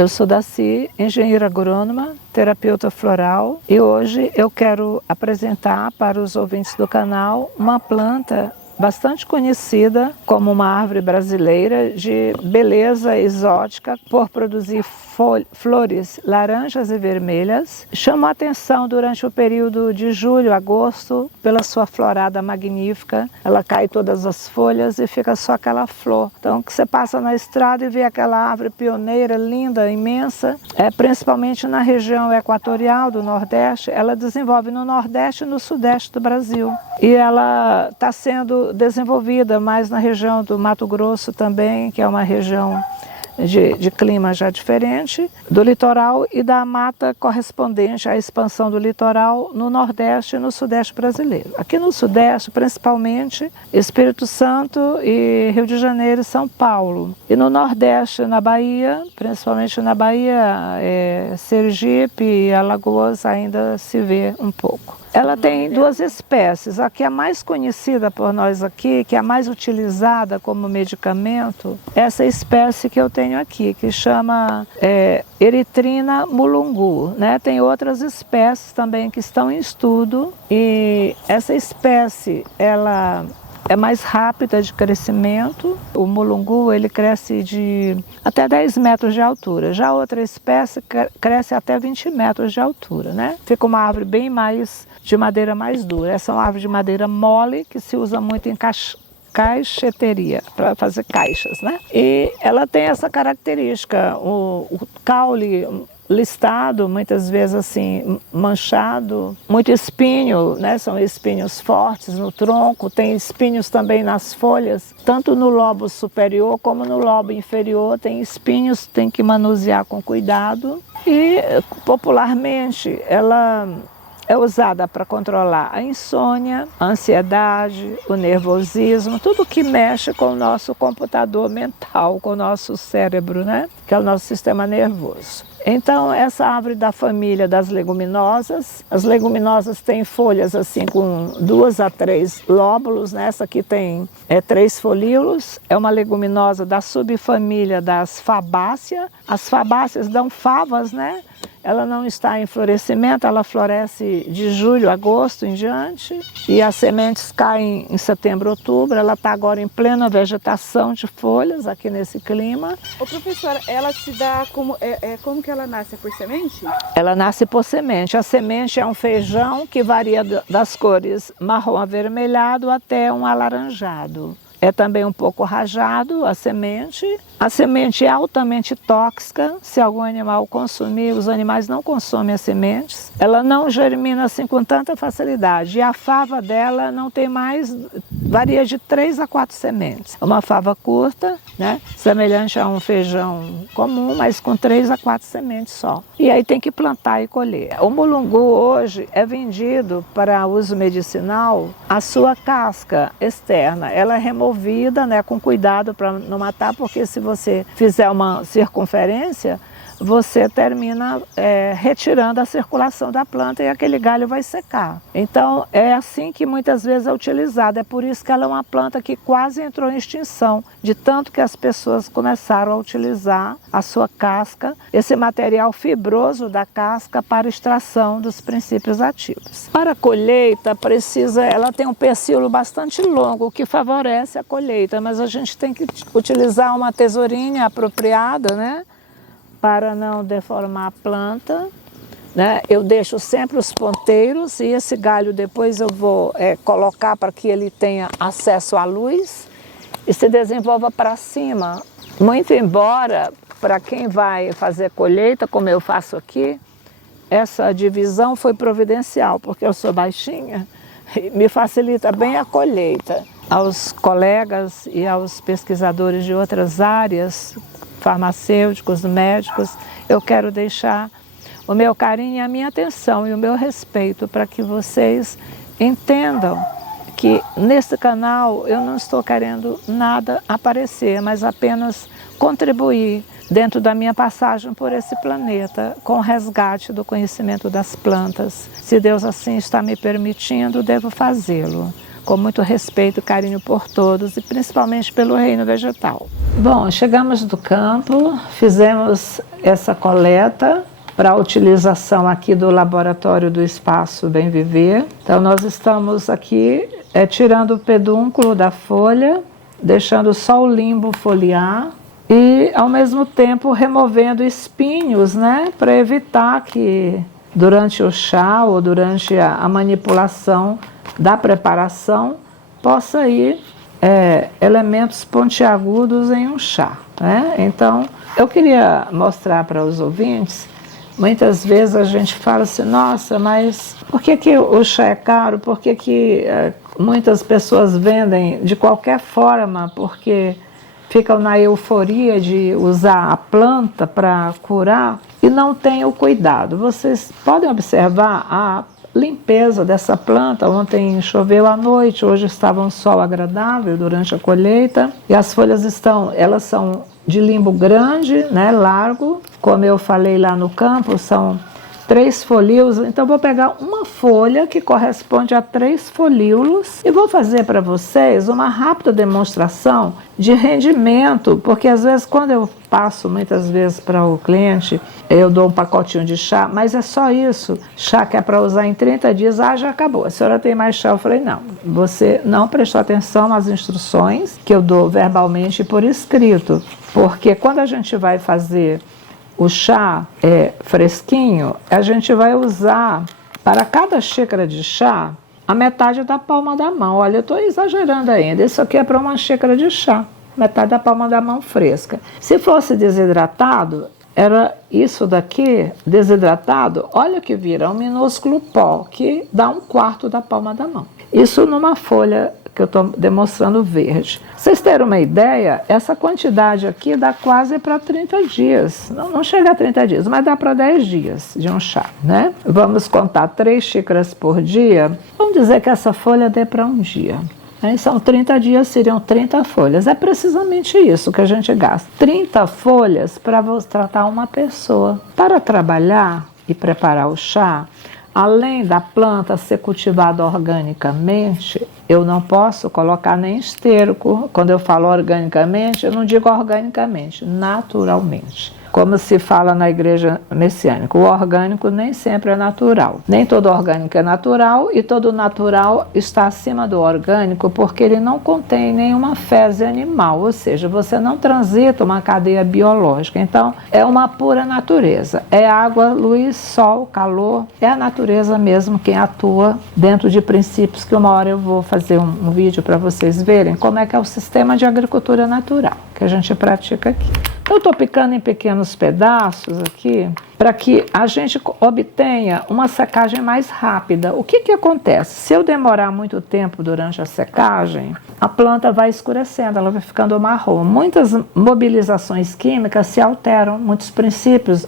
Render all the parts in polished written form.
Eu sou Daci, engenheira agrônoma, terapeuta floral, e hoje eu quero apresentar para os ouvintes do canal uma planta bastante conhecida como uma árvore brasileira de beleza exótica por produzir flores laranjas e vermelhas. Chama a atenção durante o período de julho a agosto pela sua florada magnífica. Ela cai todas as folhas e fica só aquela flor. Então que você passa na estrada e vê aquela árvore pioneira, linda, imensa, principalmente na região equatorial do Nordeste. Ela desenvolve no Nordeste e no Sudeste do Brasil. E ela está sendo desenvolvida mais na região do Mato Grosso também, que é uma região de clima já diferente, do litoral e da mata correspondente à expansão do litoral no Nordeste e no Sudeste brasileiro. Aqui no Sudeste, principalmente, Espírito Santo e Rio de Janeiro e São Paulo. E no Nordeste, na Bahia, principalmente na Bahia, Sergipe e Alagoas ainda se vê um pouco. Ela tem duas espécies. A que é mais conhecida por nós aqui, que é a mais utilizada como medicamento, é essa espécie que eu tenho aqui, que chama Erythrina mulungu, né? Tem outras espécies também que estão em estudo, e essa espécie, ela é mais rápida de crescimento. O mulungu, ele cresce de até 10 metros de altura. Já outra espécie cresce até 20 metros de altura, né? Fica uma árvore bem mais, de madeira mais dura. Essa é uma árvore de madeira mole, que se usa muito em caixeteria, para fazer caixas, né? E ela tem essa característica, o caule listado, muitas vezes assim, manchado, muito espinho, né? São espinhos fortes no tronco, tem espinhos também nas folhas, tanto no lobo superior como no lobo inferior, tem espinhos, tem que manusear com cuidado. E popularmente ela é usada para controlar a insônia, a ansiedade, o nervosismo, tudo que mexe com o nosso computador mental, com o nosso cérebro, né? Que é o nosso sistema nervoso. Então, essa árvore da família das leguminosas, as leguminosas têm folhas assim com 2 a 3 lóbulos, né? Essa aqui tem 3 folíolos, é uma leguminosa da subfamília das fabáceas. As fabáceas dão favas, né? Ela não está em florescimento, ela floresce de julho a agosto em diante, e as sementes caem em setembro, outubro. Ela está agora em plena vegetação de folhas aqui nesse clima. Ô professora, ela se dá como, como que ela nasce? É por semente? Ela nasce por semente. A semente é um feijão que varia das cores marrom avermelhado até um alaranjado. É também um pouco rajado a semente. A semente é altamente tóxica. Se algum animal consumir, os animais não consomem as sementes. Ela não germina assim com tanta facilidade. E a fava dela não tem mais, varia de 3 a 4 sementes. Uma fava curta, né? Semelhante a um feijão comum, mas com 3 a 4 sementes só. E aí tem que plantar e colher. O mulungu hoje é vendido para uso medicinal, a sua casca externa. Ela é removida, né, com cuidado para não matar, porque se você fizer uma circunferência, você termina retirando a circulação da planta e aquele galho vai secar. Então é assim que muitas vezes é utilizada. É por isso que ela é uma planta que quase entrou em extinção, de tanto que as pessoas começaram a utilizar a sua casca, esse material fibroso da casca, para extração dos princípios ativos. Para a colheita ela tem um pecíolo bastante longo, o que favorece a colheita, mas a gente tem que utilizar uma tesourinha apropriada, né? Para não deformar a planta, né? Eu deixo sempre os ponteiros, e esse galho depois eu vou colocar para que ele tenha acesso à luz e se desenvolva para cima. Muito embora, para quem vai fazer colheita, como eu faço aqui, essa divisão foi providencial, porque eu sou baixinha e me facilita bem a colheita. Aos colegas e aos pesquisadores de outras áreas, farmacêuticos, médicos, eu quero deixar o meu carinho e a minha atenção e o meu respeito para que vocês entendam que nesse canal eu não estou querendo nada aparecer, mas apenas contribuir dentro da minha passagem por esse planeta com o resgate do conhecimento das plantas. Se Deus assim está me permitindo, devo fazê-lo, com muito respeito e carinho por todos e principalmente pelo reino vegetal. Bom, chegamos do campo, fizemos essa coleta para a utilização aqui do laboratório do Espaço Bem Viver. Então nós estamos aqui tirando o pedúnculo da folha, deixando só o limbo foliar e ao mesmo tempo removendo espinhos, né, para evitar que durante o chá ou durante a manipulação da preparação possa ir elementos pontiagudos em um chá, né? Então eu queria mostrar para os ouvintes. Muitas vezes a gente fala assim, nossa, mas por que o chá é caro? Por que muitas pessoas vendem de qualquer forma? Porque ficam na euforia de usar a planta para curar e não têm o cuidado. Vocês podem observar a limpeza dessa planta. Ontem choveu à noite, hoje estava um sol agradável durante a colheita e as folhas elas são de limbo grande, né, largo, como eu falei lá no campo, são 3 folíolos, então vou pegar uma folha que corresponde a 3 folíolos e vou fazer para vocês uma rápida demonstração de rendimento, porque às vezes quando eu passo muitas vezes para o cliente, eu dou um pacotinho de chá, mas é só isso, chá que é para usar em 30 dias, já acabou, a senhora tem mais chá? Eu falei, não, você não prestou atenção às instruções que eu dou verbalmente e por escrito, porque quando a gente vai fazer o chá fresquinho, a gente vai usar para cada xícara de chá a metade da palma da mão. Olha, eu estou exagerando ainda. Isso aqui é para uma xícara de chá, metade da palma da mão fresca. Se fosse desidratado, era isso daqui, desidratado, olha que vira um minúsculo pó, que dá 1/4 da palma da mão. Isso numa folha que eu estou demonstrando verde. Vocês terem uma ideia, essa quantidade aqui dá quase para 30 dias. Não chega a 30 dias, mas dá para 10 dias de um chá, né? Vamos contar 3 xícaras por dia. Vamos dizer que essa folha dê para um dia. Aí são 30 dias, seriam 30 folhas. É precisamente isso que a gente gasta. 30 folhas para tratar uma pessoa. Para trabalhar e preparar o chá, além da planta ser cultivada organicamente, eu não posso colocar nem esterco. Quando eu falo organicamente, eu não digo organicamente, naturalmente. Como se fala na igreja messiânica, o orgânico nem sempre é natural. Nem todo orgânico é natural e todo natural está acima do orgânico porque ele não contém nenhuma fezes animal, ou seja, você não transita uma cadeia biológica. Então, é uma pura natureza. É água, luz, sol, calor, é a natureza mesmo quem atua dentro de princípios que uma hora eu vou fazer um vídeo para vocês verem como é que é o sistema de agricultura natural que a gente pratica aqui. Eu estou picando em pequenos pedaços aqui para que a gente obtenha uma secagem mais rápida. O que acontece? Se eu demorar muito tempo durante a secagem, a planta vai escurecendo, ela vai ficando marrom. Muitas mobilizações químicas se alteram, muitos princípios.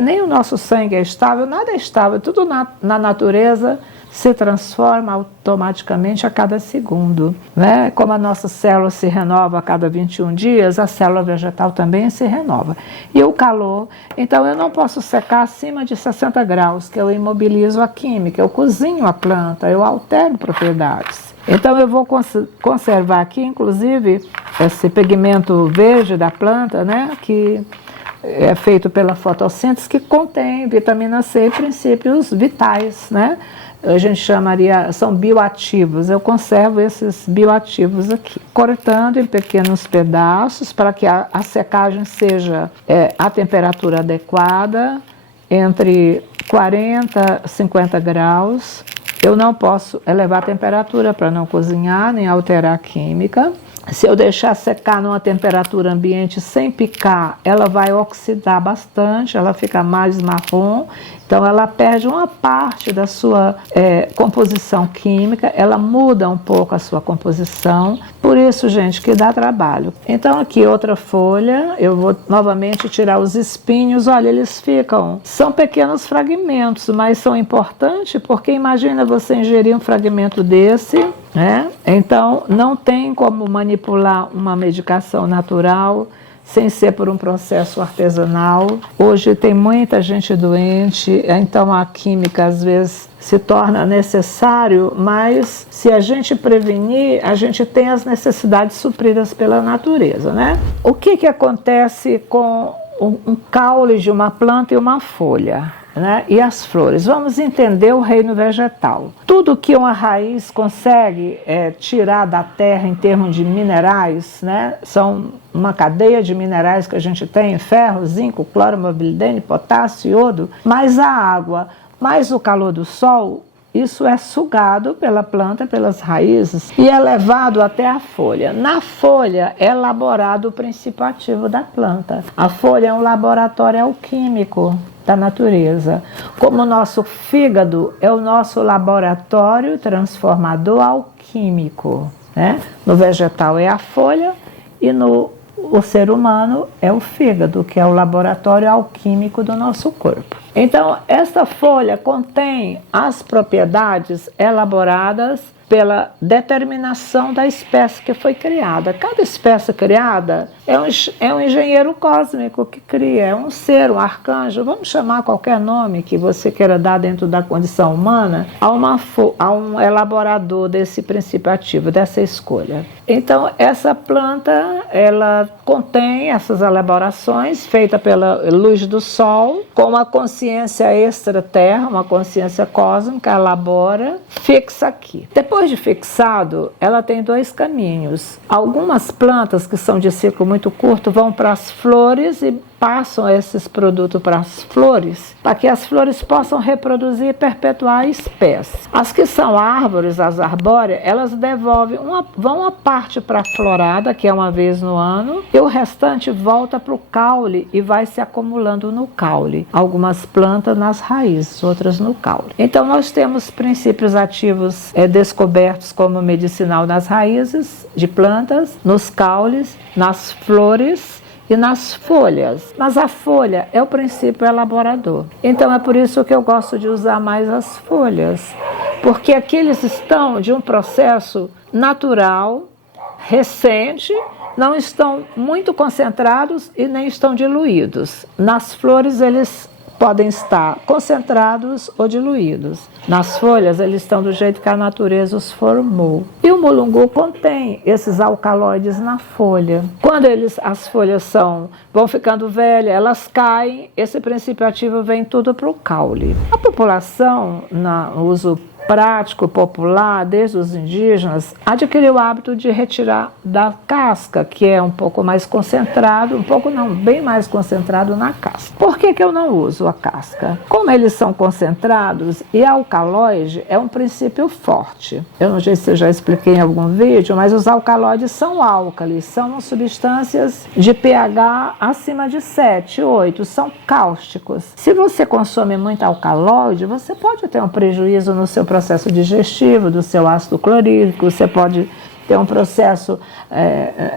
Nem o nosso sangue é estável, nada é estável, tudo na natureza se transforma automaticamente a cada segundo, né? Como a nossa célula se renova a cada 21 dias, a célula vegetal também se renova. E o calor, então eu não posso secar acima de 60 graus, que eu imobilizo a química, eu cozinho a planta, eu altero propriedades. Então eu vou conservar aqui, inclusive, esse pigmento verde da planta, né? Que é feito pela fotossíntese, que contém vitamina C e princípios vitais, né? A gente chamaria, são bioativos. Eu conservo esses bioativos aqui, cortando em pequenos pedaços para que a secagem seja a temperatura adequada, entre 40 e 50 graus. Eu não posso elevar a temperatura para não cozinhar nem alterar a química. Se eu deixar secar numa temperatura ambiente sem picar, ela vai oxidar bastante, ela fica mais marrom, então ela perde uma parte da sua composição química, ela muda um pouco a sua composição, por isso, gente, que dá trabalho. Então aqui outra folha, eu vou novamente tirar os espinhos, olha, eles são pequenos fragmentos, mas são importantes porque imagina você ingerir um fragmento desse, né? Então não tem como manipular uma medicação natural sem ser por um processo artesanal. Hoje tem muita gente doente, então a química às vezes se torna necessário, mas se a gente prevenir, a gente tem as necessidades supridas pela natureza, né? O que acontece com um caule de uma planta e uma folha, né? E as flores. Vamos entender o reino vegetal. Tudo que uma raiz consegue tirar da terra em termos de minerais, né? São uma cadeia de minerais que a gente tem: ferro, zinco, cloro, molibdênio, potássio, iodo, mais a água, mais o calor do sol. Isso é sugado pela planta, pelas raízes, e é levado até a folha. Na folha é elaborado o princípio ativo da planta. A folha é um laboratório alquímico da natureza. Como o nosso fígado é o nosso laboratório transformador alquímico, né? No vegetal é a folha e o ser humano é o fígado, que é o laboratório alquímico do nosso corpo. Então, esta folha contém as propriedades elaboradas pela determinação da espécie que foi criada. Cada espécie criada é um engenheiro cósmico que cria, é um ser, um arcanjo, vamos chamar qualquer nome que você queira dar dentro da condição humana, a um elaborador desse princípio ativo, dessa escolha. Então, essa planta, ela contém essas elaborações feitas pela luz do sol, com uma consciência extra-terra, uma consciência cósmica, elabora, fixa aqui. Depois de fixado, ela tem dois caminhos. Algumas plantas que são de ciclo muito curto vão para as flores e passam esses produtos para as flores, para que as flores possam reproduzir e perpetuar a espécie. As que são árvores, as arbóreas, elas devolvem, vão uma parte para a florada, que é uma vez no ano, e o restante volta para o caule e vai se acumulando no caule. Algumas plantas nas raízes, outras no caule. Então nós temos princípios ativos descobertos como medicinal nas raízes de plantas, nos caules, nas flores e nas folhas. Mas a folha é o princípio elaborador. Então é por isso que eu gosto de usar mais as folhas, porque aqui eles estão de um processo natural, recente, não estão muito concentrados e nem estão diluídos. Nas flores eles podem estar concentrados ou diluídos. Nas folhas, eles estão do jeito que a natureza os formou. E o mulungu contém esses alcaloides na folha. Quando as folhas vão ficando velhas, elas caem, esse princípio ativo vem tudo para o caule. A população, no uso prático, popular, desde os indígenas, adquiriu o hábito de retirar da casca, que é um pouco mais concentrado, bem mais concentrado na casca. Por que eu não uso a casca? Como eles são concentrados e alcaloide é um princípio forte. Eu não sei se eu já expliquei em algum vídeo, mas os alcaloides são álcalis, são substâncias de pH acima de 7, 8, são cáusticos. Se você consome muito alcaloide, você pode ter um prejuízo no seu processo digestivo, do seu ácido clorídrico, você pode ter um processo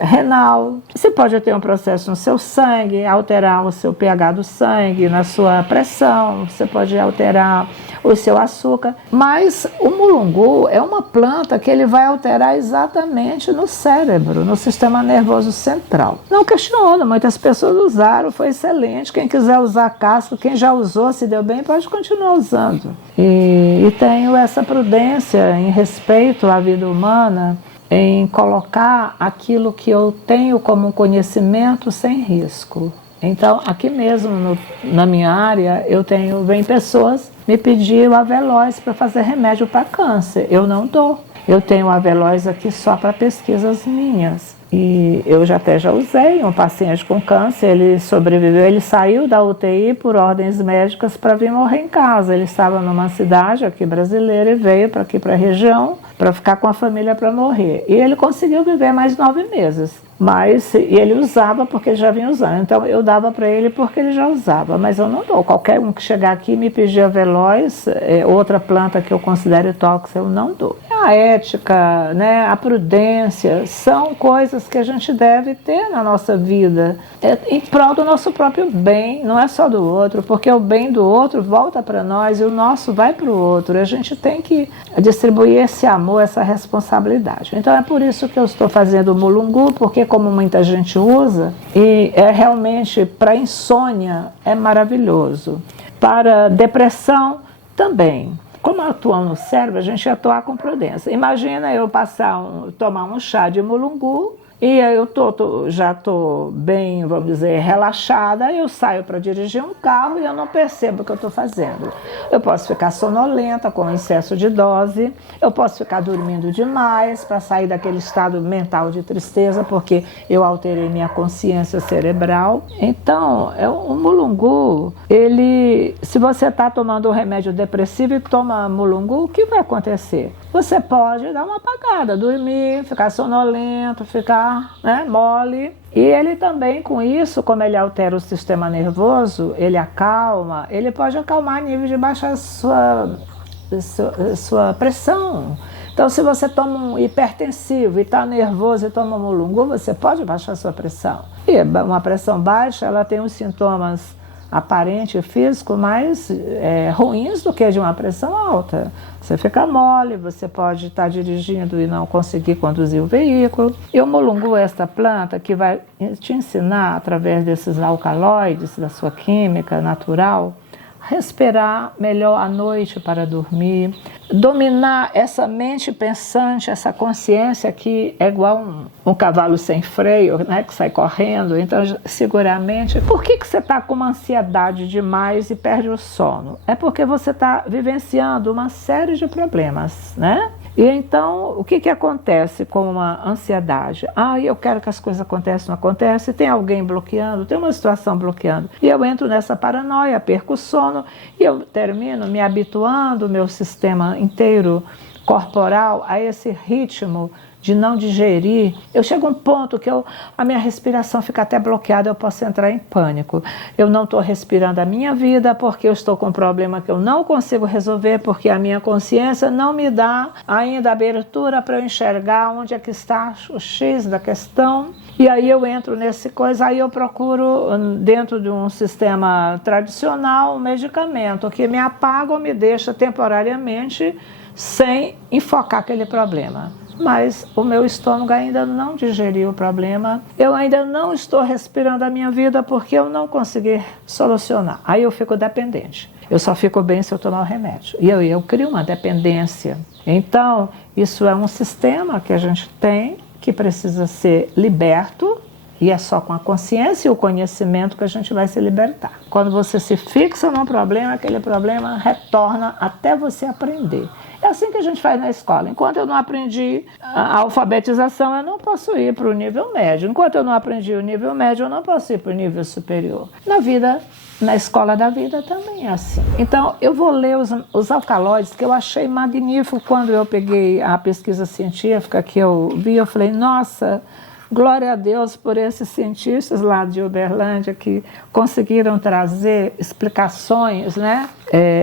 renal, você pode ter um processo no seu sangue, alterar o seu pH do sangue, na sua pressão, você pode alterar o seu açúcar, mas o mulungu é uma planta que ele vai alterar exatamente no cérebro, no sistema nervoso central. Não questiono, muitas pessoas usaram, foi excelente, quem quiser usar a casca, quem já usou, se deu bem, pode continuar usando. E tenho essa prudência em respeito à vida humana, em colocar aquilo que eu tenho como um conhecimento sem risco. Então, aqui mesmo na minha área, vem pessoas me pedir o Aveloz para fazer remédio para câncer. Eu não dou. Eu tenho o Aveloz aqui só para pesquisas minhas. E eu já usei um paciente com câncer, ele sobreviveu, ele saiu da UTI por ordens médicas para vir morrer em casa. Ele estava numa cidade aqui brasileira e veio para aqui para a região para ficar com a família para morrer. E ele conseguiu viver mais 9 meses. E ele usava porque ele já vinha usando. Então eu dava para ele porque ele já usava. Mas eu não dou. Qualquer um que chegar aqui e me pedir Aveloz, outra planta que eu considero tóxica, eu não dou. A ética, né, a prudência, são coisas que a gente deve ter na nossa vida. Em prol do nosso próprio bem, não é só do outro. Porque o bem do outro volta para nós e o nosso vai para o outro. A gente tem que distribuir esse amor, essa responsabilidade. Então é por isso que eu estou fazendo o mulungu, porque como muita gente usa, e realmente para insônia é maravilhoso. Para depressão também. Como atua no cérebro, a gente atua com prudência. Imagina eu tomar um chá de mulungu e aí já estou bem, vamos dizer, relaxada, eu saio para dirigir um carro e eu não percebo o que eu estou fazendo. Eu posso ficar sonolenta com excesso de dose, eu posso ficar dormindo demais para sair daquele estado mental de tristeza, porque eu alterei minha consciência cerebral. Então, o mulungu, se você está tomando um remédio depressivo e toma mulungu, o que vai acontecer? Você pode dar uma apagada, dormir, ficar sonolento, ficar mole. E ele também, com isso, como ele altera o sistema nervoso, ele acalma, ele pode acalmar a nível de baixar sua pressão. Então, se você toma um hipertensivo e está nervoso e toma mulungu, você pode baixar sua pressão. E uma pressão baixa, ela tem os sintomas aparente físico mais ruins do que de uma pressão alta. Você fica mole, você pode estar dirigindo e não conseguir conduzir o veículo. E o mulungu é esta planta que vai te ensinar, através desses alcaloides, da sua química natural, respirar melhor à noite para dormir, dominar essa mente pensante, essa consciência que é igual um cavalo sem freio, que sai correndo. Então, segurar a mente. Por que você está com uma ansiedade demais e perde o sono? É porque você está vivenciando uma série de problemas, né? E então, o que acontece com uma ansiedade? Eu quero que as coisas aconteçam, não acontecem, tem alguém bloqueando, tem uma situação bloqueando. E eu entro nessa paranoia, perco o sono, e eu termino me habituando, o meu sistema inteiro corporal, a esse ritmo de não digerir. Eu chego a um ponto que a minha respiração fica até bloqueada, eu posso entrar em pânico. Eu não estou respirando a minha vida porque eu estou com um problema que eu não consigo resolver, porque a minha consciência não me dá ainda abertura para eu enxergar onde é que está o X da questão. E aí eu entro nesse coisa, aí eu procuro, dentro de um sistema tradicional, um medicamento que me apaga ou me deixa temporariamente sem enfocar aquele problema. Mas o meu estômago ainda não digeriu o problema, eu ainda não estou respirando a minha vida porque eu não consegui solucionar. Aí eu fico dependente. Eu só fico bem se eu tomar o remédio. E eu crio uma dependência. Então, isso é um sistema que a gente tem, que precisa ser liberto, e é só com a consciência e o conhecimento que a gente vai se libertar. Quando você se fixa num problema, aquele problema retorna até você aprender. É assim que a gente faz na escola. Enquanto eu não aprendi a alfabetização, eu não posso ir para o nível médio. Enquanto eu não aprendi o nível médio, eu não posso ir para o nível superior. Na vida, na escola da vida também é assim. Então, eu vou ler os alcaloides, que eu achei magnífico quando eu peguei a pesquisa científica que eu vi. Eu falei, nossa, glória a Deus por esses cientistas lá de Uberlândia que conseguiram trazer explicações, né?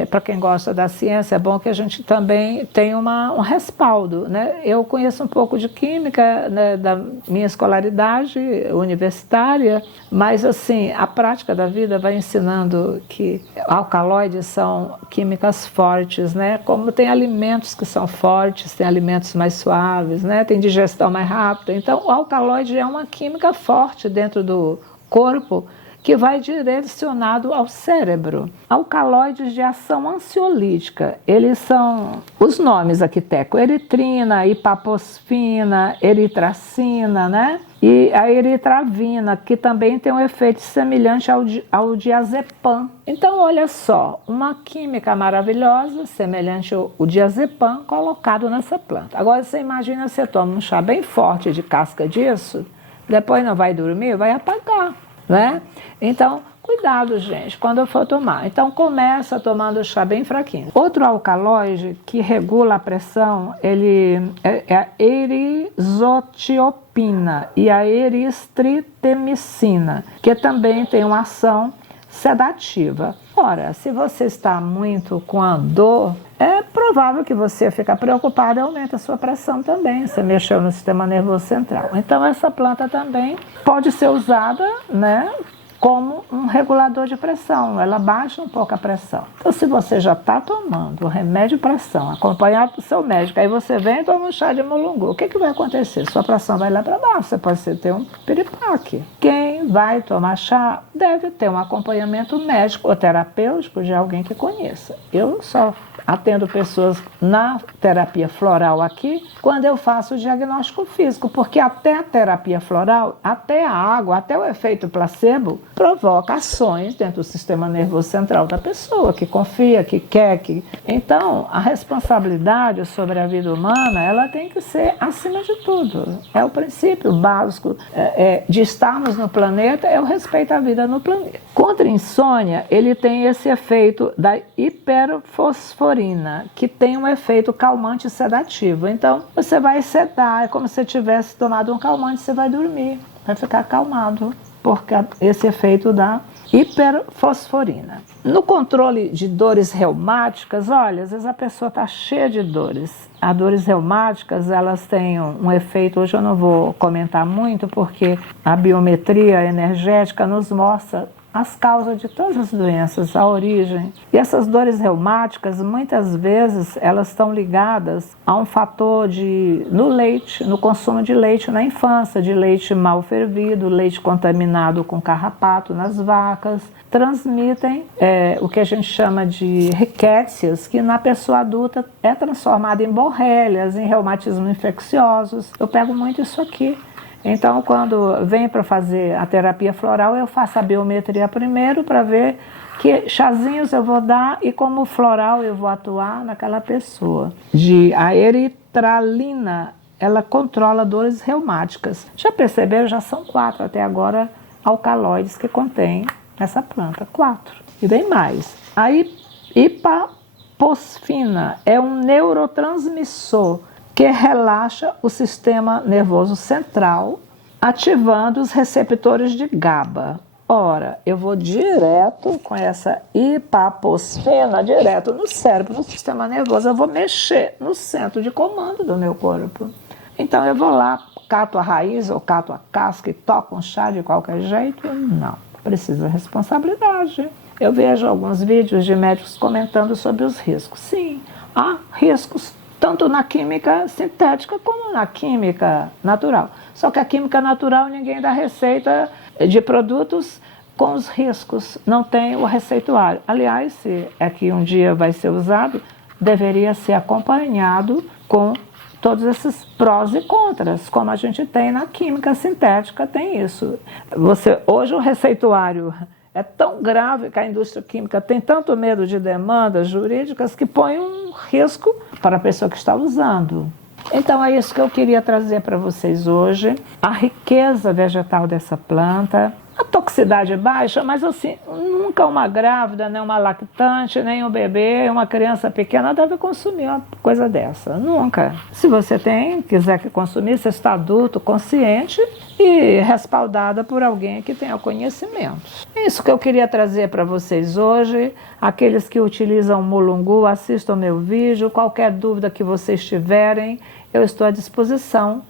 Para quem gosta da ciência, é bom que a gente também tenha um respaldo, né? Eu conheço um pouco de química, né, da minha escolaridade universitária, mas assim, a prática da vida vai ensinando que alcaloides são químicas fortes, né? Como tem alimentos que são fortes, tem alimentos mais suaves, né? Tem digestão mais rápida. Então, o alcaloide é uma química forte dentro do corpo, que vai direcionado ao cérebro. Alcaloides de ação ansiolítica, eles são os nomes aqui, tecoeritrina, ipaposfina, eritracina, né? E a eritravina, que também tem um efeito semelhante ao diazepam. Então, olha só, uma química maravilhosa, semelhante ao diazepam, colocado nessa planta. Agora, você imagina, você toma um chá bem forte de casca disso, depois não vai dormir, vai apagar, né? Então, cuidado, gente, quando eu for tomar. Então, começa tomando chá bem fraquinho. Outro alcaloide que regula a pressão, ele é a erizotiopina e a eristritemicina, que também tem uma ação sedativa. Ora, se você está muito com a dor, é provável que você fique preocupado e aumenta a sua pressão também. Você mexeu no sistema nervoso central. Então, essa planta também pode ser usada, né, como um regulador de pressão, ela baixa um pouco a pressão. Então, se você já está tomando o remédio de pressão, acompanhado do seu médico, aí você vem e toma um chá de mulungu, o que vai acontecer? Sua pressão vai lá para baixo, você pode ter um piripaque. Quem vai tomar chá, deve ter um acompanhamento médico ou terapêutico de alguém que conheça. Eu só atendo pessoas na terapia floral aqui quando eu faço o diagnóstico físico, porque até a terapia floral, até a água, até o efeito placebo, provoca ações dentro do sistema nervoso central da pessoa, que confia, que quer, que... Então, a responsabilidade sobre a vida humana, ela tem que ser acima de tudo. É o princípio básico de estarmos no planeta, é o respeito à vida no planeta. Contra a insônia, ele tem esse efeito da hiperfosforina, que tem um efeito calmante e sedativo. Então, você vai sedar, é como se você tivesse tomado um calmante, você vai dormir, vai ficar acalmado, porque esse efeito da hiperfosforina. No controle de dores reumáticas, olha, às vezes a pessoa está cheia de dores. As dores reumáticas, elas têm um efeito, hoje eu não vou comentar muito, porque a biometria energética nos mostra as causas de todas as doenças, a origem. E essas dores reumáticas, muitas vezes, elas estão ligadas a um fator no leite, no consumo de leite na infância, de leite mal fervido, leite contaminado com carrapato nas vacas, transmitem o que a gente chama de riquécias, que na pessoa adulta é transformada em borrélias, em reumatismos infecciosos. Eu pego muito isso aqui. Então, quando vem para fazer a terapia floral, eu faço a biometria primeiro para ver que chazinhos eu vou dar e como floral eu vou atuar naquela pessoa. A eritralina, ela controla dores reumáticas. Já perceberam? Já são 4 até agora alcaloides que contém essa planta. 4. E bem mais. A ipaposfina é um neurotransmissor que relaxa o sistema nervoso central, ativando os receptores de GABA. Ora, eu vou direto com essa ipaposfina, direto no cérebro, no sistema nervoso, eu vou mexer no centro de comando do meu corpo. Então eu vou lá, cato a raiz ou cato a casca e toco um chá de qualquer jeito? Não, precisa responsabilidade. Eu vejo alguns vídeos de médicos comentando sobre os riscos. Sim, há riscos tanto na química sintética como na química natural. Só que a química natural ninguém dá receita de produtos com os riscos, não tem o receituário. Aliás, se é que um dia vai ser usado, deveria ser acompanhado com todos esses prós e contras, como a gente tem na química sintética, tem isso. Hoje o receituário é tão grave que a indústria química tem tanto medo de demandas jurídicas que põe um risco para a pessoa que está usando. Então é isso que eu queria trazer para vocês hoje. A riqueza vegetal dessa planta, a toxicidade é baixa, mas assim, nunca uma grávida, nem uma lactante, nem um bebê, uma criança pequena deve consumir uma coisa dessa. Nunca. Se você quiser consumir, você está adulto, consciente e respaldada por alguém que tenha conhecimento. É isso que eu queria trazer para vocês hoje. Aqueles que utilizam mulungu, assistam ao meu vídeo. Qualquer dúvida que vocês tiverem, eu estou à disposição.